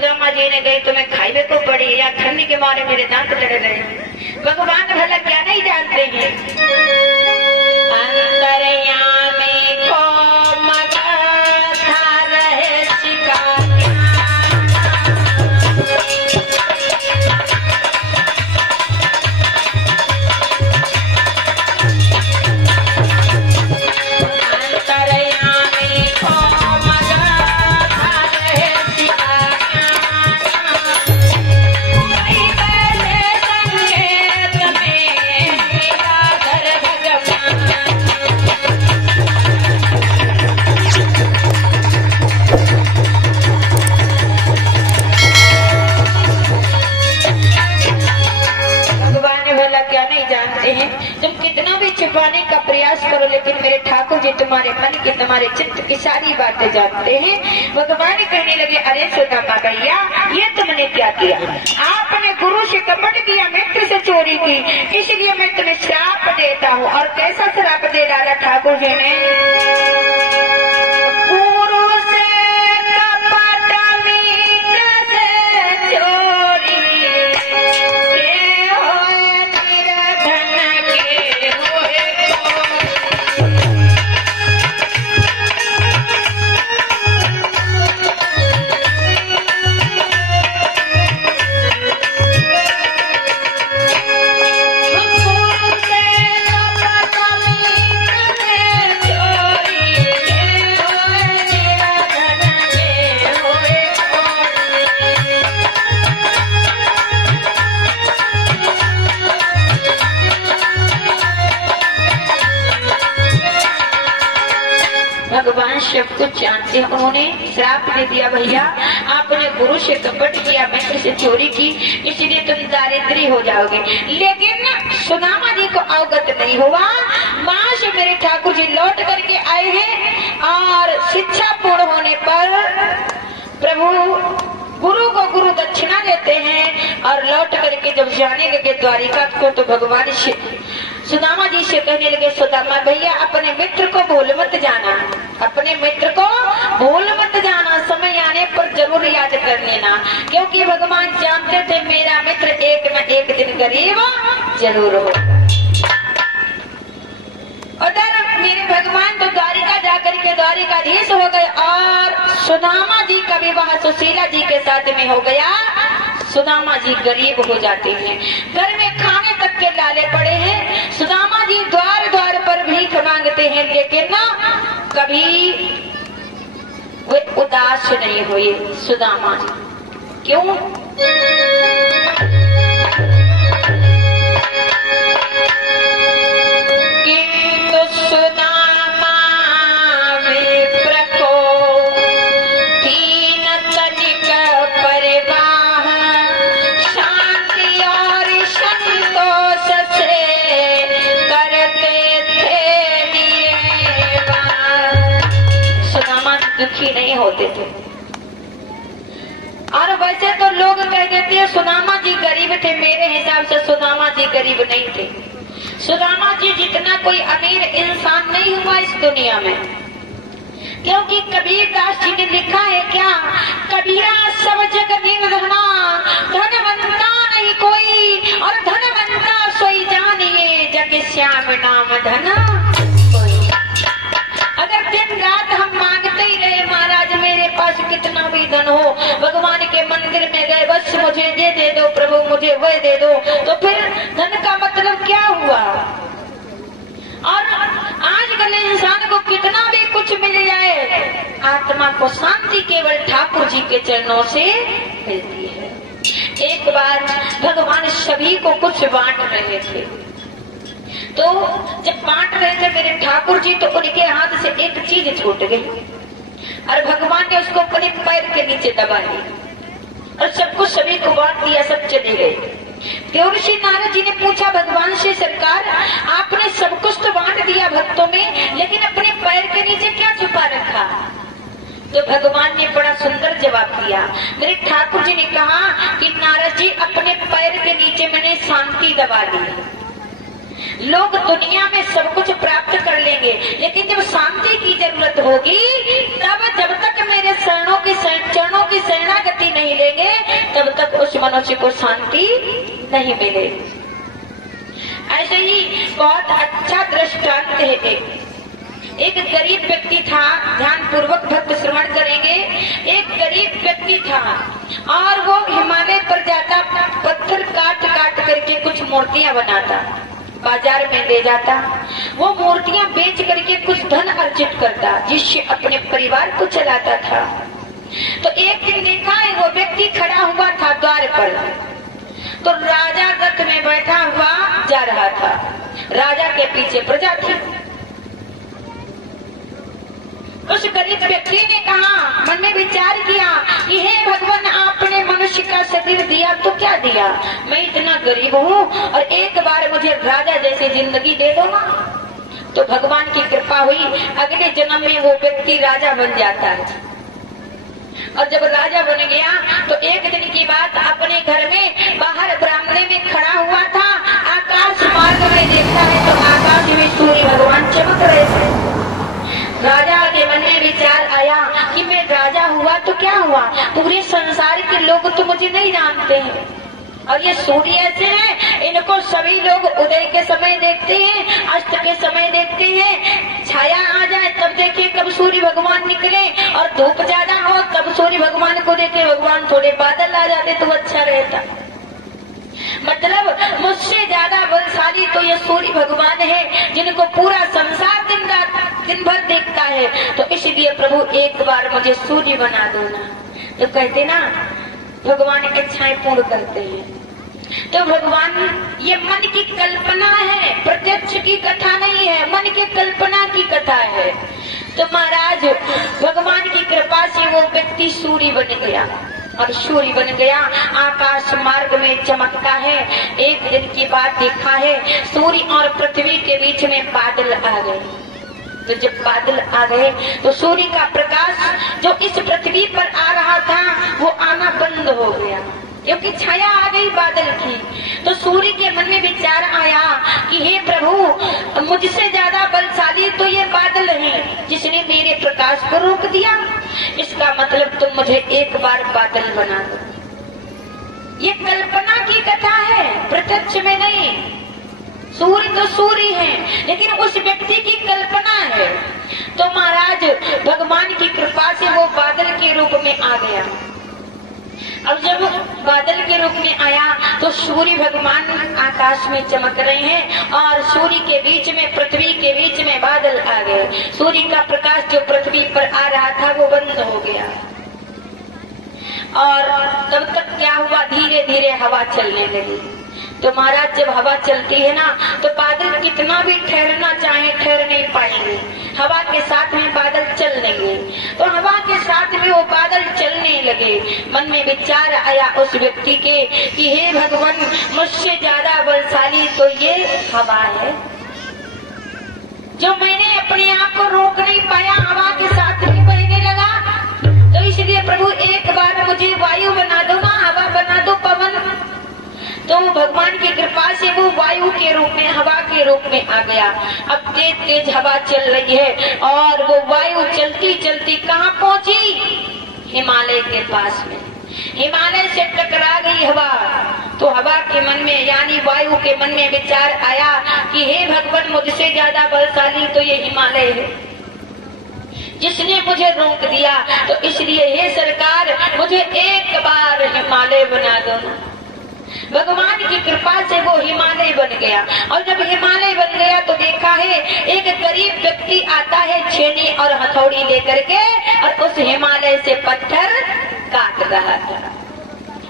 सुदामा जी ने गई तुम्हें खाइबे को पड़ी या ठंडी के मारे मेरे दांत लड़ रहे। भगवान भला क्या नहीं जानते हैं। अंतर्यामी को मगा था रहे शिकारियां। तुम कितना भी छुपाने का प्रयास करो लेकिन मेरे ठाकुर जी तुम्हारे मन की तुम्हारे चित्त की सारी बातें जानते हैं। भगवान कहने लगे अरे सुदामा भैया ये तुमने क्या किया। आपने गुरु से कपट किया, मित्र से चोरी की, इसलिए मैं तुम्हें श्राप देता हूँ। और कैसा श्राप दे डाला ठाकुर जी ने। भगवान सब कुछ जानते हैं। उन्होंने श्राप दे दिया भैया आपने गुरु से कपट किया, मित्र से चोरी की, इसलिए तुम दारिद्री हो जाओगे। लेकिन सुदामा जी को अवगत नहीं हुआ। माँ से मेरे ठाकुर जी लौट करके आए हैं और शिक्षा पूर्ण होने पर प्रभु गुरु को गुरु दक्षिणा देते हैं और लौट करके जब जाने लगे द्वारिका को तो भगवान सुदामा जी से कहने लगे सुदामा भैया अपने मित्र को भूल मत जाना, अपने मित्र को भूल मत जाना, समय आने पर जरूर याद कर लेना। क्योंकि भगवान जानते थे मेरा मित्र एक न एक दिन गरीब जरूर हो। उधर मेरे भगवान तो द्वारिका जाकर के द्वारिकाधीश हो गए और सुदामा जी का विवाह सुशीला जी के साथ में हो गया। सुदामा जी गरीब हो जाते हैं, घर में खाने तक के लाले पड़े हैं। सुदामा जी द्वार द्वार पर भीख मांगते हैं लेकिन ना कभी वे उदास नहीं हुए सुदामा जी। क्यों? दुखी नहीं होते थे। और वैसे तो लोग कह देते हैं सुदामा जी गरीब थे, मेरे हिसाब से सुदामा जी गरीब नहीं थे। सुदामा जी जितना कोई अमीर इंसान नहीं हुआ इस दुनिया में। क्योंकि कबीर दास जी ने लिखा है क्या, कबीरा सब जग नीम धना, धनवंता नहीं कोई और धनवंता सोई जानिए, जग श्याम नाम धना। अगर दिन रात हम मांगते ही रहे महाराज मेरे पास कितना भी धन हो, भगवान के मंदिर में गए बस मुझे ये दे दो प्रभु मुझे वह दे दो, तो फिर धन का मतलब क्या हुआ। और आजकल इंसान को कितना भी कुछ मिल जाए, आत्मा को शांति केवल ठाकुर जी के चरणों से मिलती है। एक बार भगवान सभी को कुछ बांट रहे थे, तो जब बांट रहे थे मेरे ठाकुर जी तो उनके हाथ से एक चीज छूट गई और भगवान ने उसको अपने पैर के नीचे दबा लिया और सबको सभी को बांट दिया, सब चले गए। देवर्षि नारद जी ने पूछा भगवान से सरकार आपने सब कुछ तो बांट दिया भक्तों में, लेकिन अपने पैर के नीचे क्या छुपा रखा। तो भगवान ने बड़ा सुंदर जवाब दिया। मेरे ठाकुर जी ने कहा कि नारद जी अपने पैर के नीचे मैंने शांति दबा दी। लोग दुनिया में सब कुछ प्राप्त कर लेंगे लेकिन जब शांति की जरूरत होगी तब जब तक मेरे चरणों की शरणागति नहीं लेंगे तब तक उस मनुष्य को शांति नहीं मिले। ऐसे ही बहुत अच्छा दृष्टांत है। एक गरीब व्यक्ति था, ध्यान पूर्वक भक्त श्रवण करेंगे। एक गरीब व्यक्ति था और वो हिमालय पर जाता, पत्थर काट काट करके कुछ मूर्तियां बनाता, बाजार में ले जाता, वो मूर्तियां बेच करके कुछ धन अर्जित करता, जिससे अपने परिवार को चलाता था। तो एक दिन देखा है वो व्यक्ति खड़ा हुआ था द्वार पर, तो राजा रथ में बैठा हुआ जा रहा था, राजा के पीछे प्रजा थी। उस गरीब व्यक्ति ने कहा, मन में विचार किया कि हे भगवान, आपने मनुष्य का शरीर दिया तो क्या दिया, मैं इतना गरीब हूँ और एक बार मुझे राजा जैसी जिंदगी दे दो ना। तो भगवान की कृपा हुई, अगले जन्म में वो व्यक्ति राजा बन जाता है। और जब राजा बन गया तो एक दिन की बात, अपने घर में बाहर बरामदे में खड़ा हुआ था, आकाश मार्ग में देखता है तो आकाश में सूर्य भगवान चमक रहे थे। राजा के मन में विचार आया कि मैं राजा हुआ तो क्या हुआ, पूरे संसार के लोग तो मुझे नहीं जानते हैं, और ये सूर्य ऐसे हैं, इनको सभी लोग उदय के समय देखते हैं, अस्त के समय देखते हैं, छाया आ जाए तब देखे कब सूर्य भगवान निकले, और धूप ज्यादा हो तब सूर्य भगवान को देखे भगवान थोड़े बादल आ जाते तो अच्छा रहता। मतलब मुझसे ज्यादा बलशाली तो ये सूर्य भगवान है, जिनको पूरा संसार दिन भर देखता है, तो इसलिए प्रभु एक बार मुझे सूर्य बना दो ना। तो कहते ना भगवान इच्छाएं पूर्ण करते हैं। तो भगवान, ये मन की कल्पना है, प्रत्यक्ष की कथा नहीं है, मन की कल्पना की कथा है। तो महाराज भगवान की कृपा से वो व्यक्ति सूर्य बन गया, और सूर्य बन गया, आकाश मार्ग में चमकता है। एक दिन की बात देखा है, सूर्य और पृथ्वी के बीच में बादल आ गए। तो जब बादल आ गए तो सूर्य का प्रकाश जो इस पृथ्वी पर आ रहा था वो आना बंद हो गया, क्योंकि छाया आ गई बादल की। तो सूर्य के मन में विचार आया कि हे प्रभु, मुझसे ज्यादा बलशाली तो ये बादल हैं, जिसने मेरे प्रकाश को रोक दिया। इसका मतलब तुम मुझे एक बार बादल बना दो। ये कल्पना की कथा है, प्रत्यक्ष में नहीं। सूर्य तो सूर्य है, लेकिन उस व्यक्ति की कल्पना है। तो महाराज भगवान की कृपा से वो बादल के रूप में आ गया। अब जब बादल के रूप में आया तो सूर्य भगवान आकाश में चमक रहे हैं, और सूर्य के बीच में, पृथ्वी के बीच में बादल आ गए। सूर्य का प्रकाश जो पृथ्वी पर आ रहा था वो बंद हो गया। और तब तक क्या हुआ, धीरे धीरे हवा चलने लगी। तो महाराज जब हवा चलती है ना, तो बादल कितना भी ठहरना चाहे ठहर नहीं पाएंगे, हवा के साथ में बादल चल लेंगे। तो हवा के साथ में वो बादल चलने लगे। मन में विचार आया उस व्यक्ति के कि हे भगवान, मुझसे ज्यादा बलशाली तो ये हवा है, जो मैंने अपने आप को रोक नहीं पाया, हवा के साथ में बहने लगा। तो इसलिए प्रभु एक बार मुझे वायु बना दो ना, हवा बना दो, पवन। तो भगवान की कृपा से वो वायु के रूप में, हवा के रूप में आ गया। अब तेज तेज हवा चल रही है, और वो वायु चलती चलती कहाँ पहुंची, हिमालय के पास में। हिमालय से टकरा गई हवा। तो हवा के मन में, यानी वायु के मन में विचार आया कि हे भगवान, मुझसे ज्यादा बलशाली तो ये हिमालय है, जिसने मुझे रोक दिया। तो इसलिए हे सरकार, मुझे एक बार हिमालय बना दो ना। भगवान की कृपा से वो हिमालय बन गया। और जब हिमालय बन गया तो देखा है एक गरीब व्यक्ति आता है छेनी और हथौड़ी लेकर के, और उस हिमालय से पत्थर काट रहा था।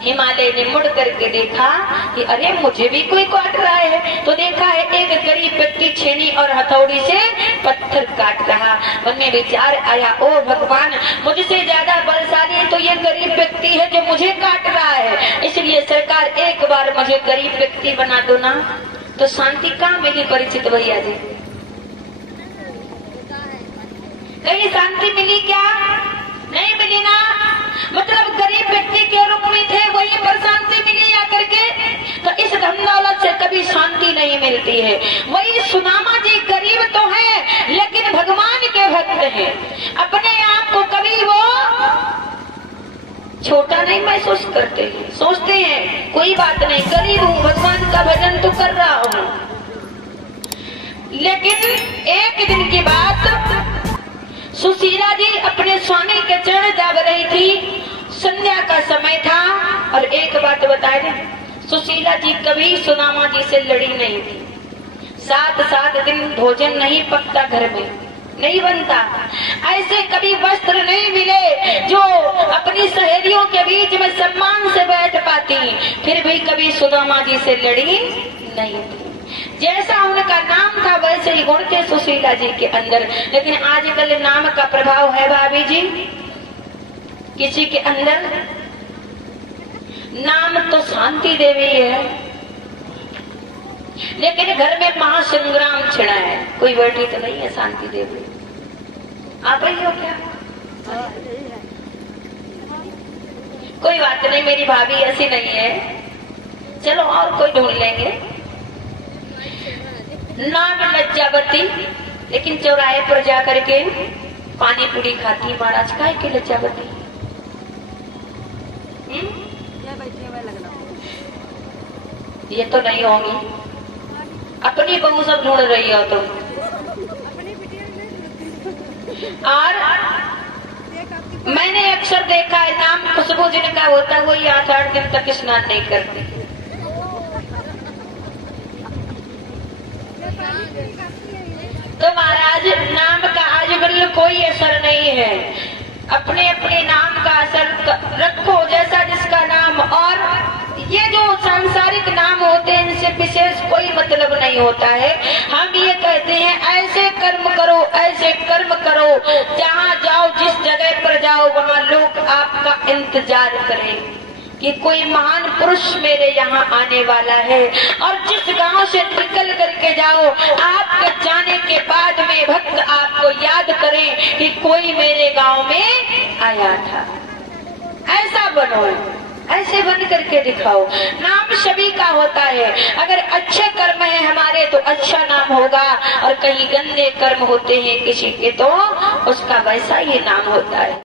हिमालय ने मुड़ करके देखा कि अरे मुझे भी कोई काट रहा है। तो देखा है एक गरीब व्यक्ति छेनी और हथौड़ी से पत्थर काट रहा। मन में विचार आया, ओ भगवान, मुझसे ज्यादा बलशाली तो ये गरीब व्यक्ति है जो मुझे काट रहा है, इसलिए सरकार एक बार मुझे गरीब व्यक्ति बना दो ना। तो शांति कहाँ मिली परिचित भैया जी? कहीं शांति मिली क्या? नहीं मिली ना। मतलब गरीब व्यक्ति के रूप में थे, वही पर शांति मिली आकर के। तो इस धन दौलत से कभी शांति नहीं मिलती है। वही सुदामा जी गरीब तो है, लेकिन भगवान के भक्त हैं। अपने आप को कभी वो छोटा नहीं महसूस करते, सोचते हैं कोई बात नहीं, गरीब हूँ, भगवान का भजन तो कर रहा हूँ। लेकिन एक दिन की बात, सुशीला जी अपने स्वामी के चरण दाब रही थी, संध्या का समय था। और एक बात बताए ना, सुशीला जी कभी सुदामा जी से लड़ी नहीं थी। 7 दिन भोजन नहीं पकता, घर में नहीं बनता, ऐसे कभी वस्त्र नहीं मिले जो अपनी सहेलियों के बीच में सम्मान से बैठ पाती, फिर भी कभी सुदामा जी से लड़ी नहीं थी। जैसा उनका नाम था वैसे ही गुण थे सुशीला जी के अंदर। लेकिन आजकल नाम का प्रभाव है भाभी जी किसी के अंदर? नाम तो शांति देवी है, लेकिन घर में महासंग्राम छिड़ा है। कोई बैठी तो नहीं है शांति देवी? आप ही हो क्या? कोई बात नहीं, मेरी भाभी ऐसी नहीं है, चलो और कोई ढूंढ लेंगे। नाम लज्जावती, लेकिन चौराहे पर जा करके पानी पूरी खाती। महाराज काहे की लज्जावती? ये तो नहीं होंगी, अपनी बहू सब ढूंढ रही हो तुम। और मैंने अक्सर देखा है, नाम खुशबू जिनका होता है वही 8 दिन तक स्नान नहीं करते। तो महाराज नाम का आजकल कोई असर नहीं है, अपने अपने नाम का असर रखो जैसा जिसका नाम। और ये जो सांसारिक नाम होते हैं इनसे विशेष कोई मतलब नहीं होता है। हम ये कहते हैं ऐसे कर्म करो, ऐसे कर्म करो, जहाँ जाओ जिस जगह पर जाओ वहाँ लोग आपका इंतजार करें कि कोई महान पुरुष मेरे यहाँ आने वाला है। और जिस गांव से निकल करके जाओ, आपके जाने के बाद में भक्त आपको याद करें कि कोई मेरे गांव में आया था। ऐसा बनो, ऐसे बन करके दिखाओ। नाम सभी का होता है, अगर अच्छे कर्म है हमारे तो अच्छा नाम होगा, और कहीं गंदे कर्म होते हैं किसी के तो उसका वैसा ही नाम होता है।